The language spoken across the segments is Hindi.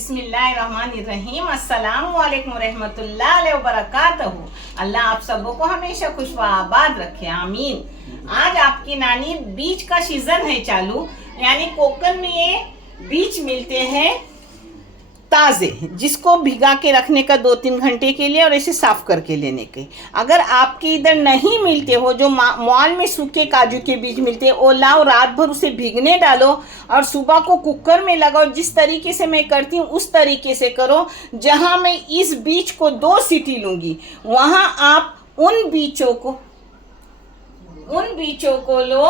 बिस्मिल्लाहिर्रहमानिर्रहीम। अस्सलामु अलैकुम रहमतुल्लाहि व बरकातहू। अल्लाह आप सबों को हमेशा खुश व आबाद रखे, आमीन। आज आपकी नानी बीज का सीजन है चालू, यानी कोकन में ये बीज मिलते हैं ताज़े, जिसको भिगा के रखने का 2-3 घंटे के लिए और ऐसे साफ करके लेने के। अगर आपके इधर नहीं मिलते हो, जो मॉल में सूखे काजू के बीज मिलते हैं, वो लाओ, रात भर उसे भीगने डालो और सुबह को कुकर में लगाओ। जिस तरीके से मैं करती हूँ उस तरीके से करो। जहाँ मैं इस बीज को 2 सीटी लूँगी, वहाँ आप उन बीजों को लो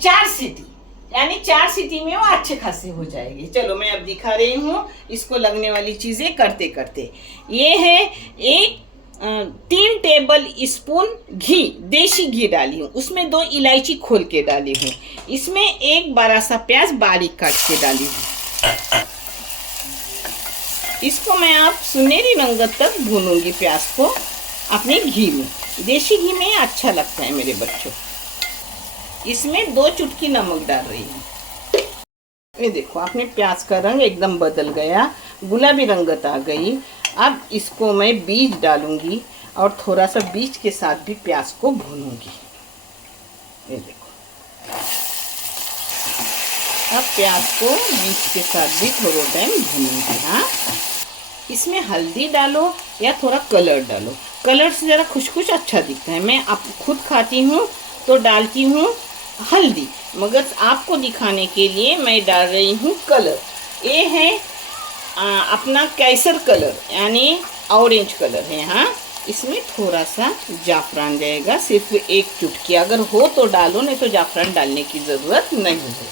4 सीटी, यानी 4 सीटी में वो अच्छे खासे हो जाएंगे। चलो मैं अब दिखा रही हूँ इसको लगने वाली चीज़ें करते करते। ये है 3 टेबल स्पून घी, देसी घी डाली हूँ, उसमें 2 इलायची खोल के डाली हूँ, इसमें एक बड़ा सा प्याज बारीक काट के डाली हूँ। इसको मैं आप सुनहरी रंगत तक भूनूंगी प्याज को अपने घी में। देसी घी में अच्छा लगता है मेरे बच्चों। इसमें 2 चुटकी नमक डाल रही हूँ। ये देखो अपने प्याज का रंग एकदम बदल गया, गुलाबी रंगत आ गई। अब इसको मैं बीज डालूंगी और थोड़ा सा बीज के साथ भी प्याज को भूनूंगी। ये देखो, अब प्याज को बीज के साथ भी थोड़ा टाइम भूनूंगी। हाँ, इसमें हल्दी डालो या थोड़ा कलर डालो, कलर से ज़रा खुशखुश अच्छा दिखता है। मैं आप खुद खाती हूँ तो डालती हूँ हल्दी, मगर आपको दिखाने के लिए मैं डाल रही हूँ कलर। ये है अपना केसर कलर, यानी ऑरेंज कलर है। हाँ, इसमें थोड़ा सा जाफरान जाएगा, सिर्फ 1 चुटकी, अगर हो तो डालो, नहीं तो जाफरान डालने की ज़रूरत नहीं है।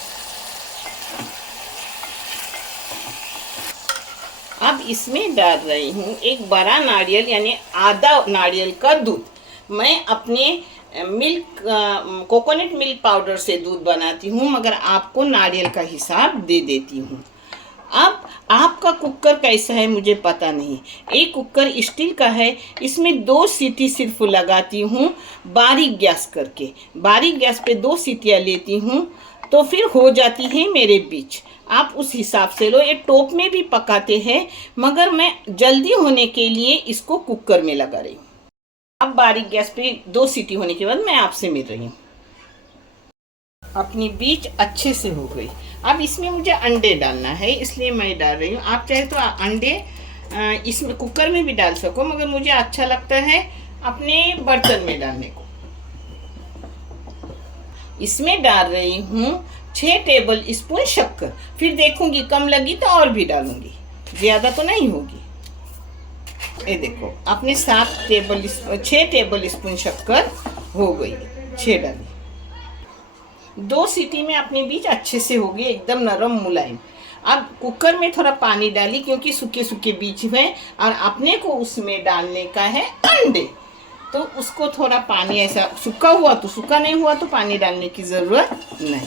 अब इसमें डाल रही हूँ एक बड़ा नारियल, यानी आधा नारियल का दूध। मैं अपने कोकोनट मिल्क पाउडर से दूध बनाती हूँ, मगर आपको नारियल का हिसाब दे देती हूँ। अब आपका कुकर कैसा है मुझे पता नहीं, एक कुकर स्टील का है, इसमें 2 सीटी सिर्फ लगाती हूँ बारीक गैस करके। बारीक गैस पे 2 सीटियाँ लेती हूँ तो फिर हो जाती है मेरे बीज। आप उस हिसाब से लो। ये टोप में भी पकाते हैं, मगर मैं जल्दी होने के लिए इसको कुकर में लगा रही हूँ। अब बारीक गैस पे 2 सीटी होने के बाद मैं आपसे मिल रही हूँ। अपनी बीज अच्छे से हो गई। अब इसमें मुझे अंडे डालना है, इसलिए मैं डाल रही हूँ। आप चाहे तो अंडे इसमें कुकर में भी डाल सको, मगर मुझे अच्छा लगता है अपने बर्तन में डालने को। इसमें डाल रही हूँ 6 टेबल स्पून शक्कर, फिर देखूंगी कम लगी तो और भी डालूंगी, ज़्यादा तो नहीं होगी। ये देखो अपने 6 टेबल स्पून शक्कर हो गई, 6 डाली। 2 सीटी में अपने बीज अच्छे से हो गए, एकदम नरम मुलायम। अब कुकर में थोड़ा पानी डाली, क्योंकि सूखे सूखे बीज हैं और अपने को उसमें डालने का है अंडे, तो उसको थोड़ा पानी, ऐसा सूखा हुआ तो सूखा, नहीं हुआ तो पानी डालने की ज़रूरत नहीं।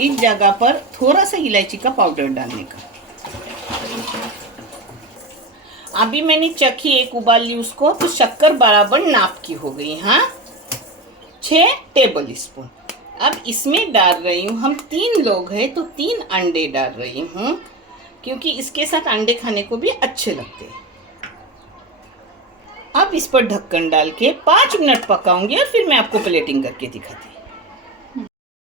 इस जगह पर थोड़ा सा इलायची का पाउडर डालने का। अभी मैंने चखी, एक उबाल ली उसको, तो शक्कर बराबर नाप की हो गई। हाँ, 6 टेबल स्पून। अब इसमें डाल रही हूँ, हम 3 लोग हैं तो 3 अंडे डाल रही हूँ, क्योंकि इसके साथ अंडे खाने को भी अच्छे लगते हैं। अब इस पर ढक्कन डाल के 5 मिनट पकाऊंगी और फिर मैं आपको प्लेटिंग करके दिखाती हूँ।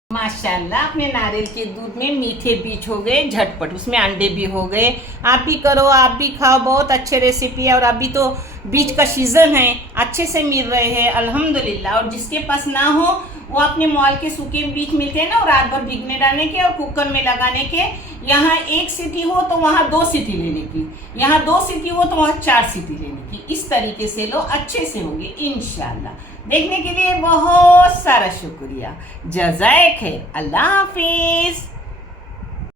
माशाल्लाह, अपने नारियल के दूध में मीठे बीज हो गए झटपट, उसमें अंडे भी हो गए। आप भी करो, आप भी खाओ, बहुत अच्छे रेसिपी है। और अभी तो बीज का सीज़न है, अच्छे से मिल रहे हैं अल्हम्दुलिल्लाह। और जिसके पास ना हो, वो अपने मॉल के सूखे बीज मिलते हैं ना, और रात भर भीगने डालने के और कुकर में लगाने के। यहाँ 1 सीटी हो तो वहाँ 2 सीटी लेने की, यहाँ 2 सीटी हो तो वहाँ 4 सीटी लेने की। इस तरीके से लो, अच्छे से होंगे इंशाल्लाह। देखने के लिए बहुत सारा शुक्रिया। जज़ाए खैर। अल्लाह हाफिज़।